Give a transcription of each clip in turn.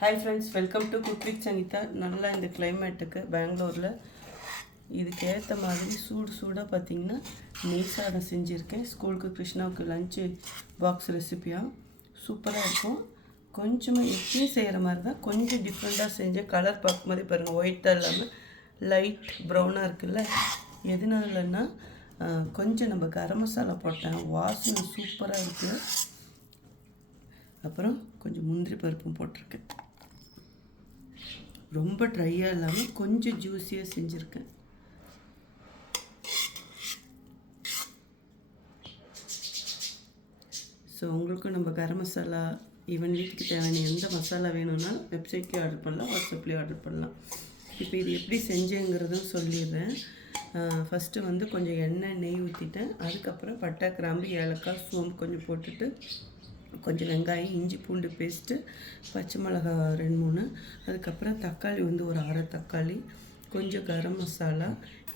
Hi friends, welcome to cook with Sangeetha. நல்லா இந்த கிளைமேட்டுக்கு பெங்களூரில் இதுக்கு ஏற்ற மாதிரி சூடாக பார்த்திங்கன்னா நெய் சாதம் செஞ்சுருக்கேன். ஸ்கூலுக்கு கிருஷ்ணாவுக்கு லஞ்சு பாக்ஸ் ரெசிப்பியாக சூப்பராக இருக்கும். கொஞ்சமாக எப்பயும் செய்கிற மாதிரி தான், கொஞ்சம் டிஃப்ரெண்ட்டாக செஞ்சேன். கலர் பார்க்கும்போதே பாருங்கள், ஒயிட்டாக இல்லாமல் லைட் ப்ரௌனாக இருக்குல்ல. எதனாலன்னா கொஞ்சம் நம்ம கரம் மசாலா போட்டேன், வாசனை சூப்பராக இருக்குது. அப்புறம் கொஞ்சம் முந்திரி பருப்பும் போட்டிருக்கேன். ரொம்ப ட்ரையாக இல்லாமல் கொஞ்சம் ஜூஸியாக செஞ்சுருக்கேன். ஸோ உங்களுக்கும் நம்ம கரம் மசாலா ஈவன் வீட்டுக்கு தேவையான எந்த மசாலா வேணும்னா வெப்சைட்லேயும் ஆர்டர் பண்ணலாம், வாட்ஸ்அப்லேயும் ஆர்டர் பண்ணலாம். இப்போ இது எப்படி செஞ்சேங்கிறதும் சொல்லிடுறேன். ஃபஸ்ட்டு வந்து கொஞ்சம் எண்ணெய் நெய் ஊற்றிட்டேன். அதுக்கப்புறம் பட்டை கிராம்பு ஏலக்காய் சோம்பு கொஞ்சம் போட்டுட்டு கொஞ்சம் வெங்காயம் இஞ்சி பூண்டு பேஸ்ட்டு பச்சை மிளகா 2-3, அதுக்கப்புறம் தக்காளி வந்து ஒரு அரை தக்காளி, கொஞ்சம் கரம் மசாலா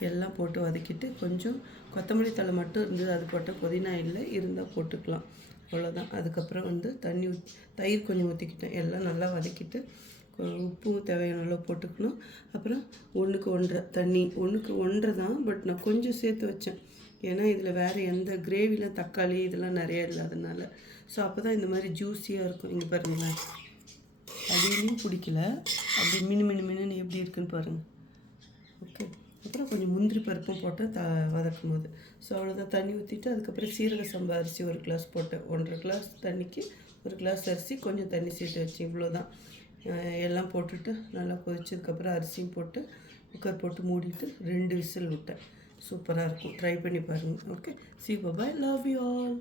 எல்லாம் போட்டு வதக்கிட்டு கொஞ்சம் கொத்தமல்லி தழை மட்டும் இருந்தது, அது போட்டால் புதினா இல்லை இருந்தால் போட்டுக்கலாம், அவ்வளோதான். அதுக்கப்புறம் வந்து தயிர் கொஞ்சம் ஊற்றிக்கிட்டேன். எல்லாம் நல்லா வதக்கிட்டு உப்பும் தேவையான அளவு போட்டுக்கணும். அப்புறம் 1க்கு 1.5 தண்ணி, 1க்கு 1.5 தான், பட் நான் கொஞ்சம் சேர்த்து வச்சேன். ஏன்னா இதில் வேறு எந்த கிரேவியில் தக்காளி இதெல்லாம் நிறைய இல்லாதனால. ஸோ அப்போ தான் இந்த மாதிரி ஜூஸியாக இருக்கும். இங்கே பாருங்களேன், அடியிலையும் பிடிக்கல, அப்படி மின்னு எப்படி இருக்குன்னு பாருங்கள். ஓகே, அப்புறம் கொஞ்சம் முந்திரி பருப்பும் போட்டேன் வதக்கும் போது. ஸோ அவ்வளோதான். தண்ணி ஊற்றிட்டு அதுக்கப்புறம் சீரக சம்பா அரிசி 1 கிளாஸ் போட்டேன். 1.5 கிளாஸ் தண்ணிக்கு 1 கிளாஸ் அரிசி, கொஞ்சம் தண்ணி சேர்த்து வச்சு இவ்வளோதான். எல்லாம் போட்டுட்டு நல்லா கொதிச்சதுக்கப்புறம் அரிசியும் போட்டு குக்கர் போட்டு மூடிட்டு 2 விசில் விட்டேன். சூப்பராக இருக்கும், ட்ரை பண்ணி பாருங்கள். Okay, see you, bye, love you all.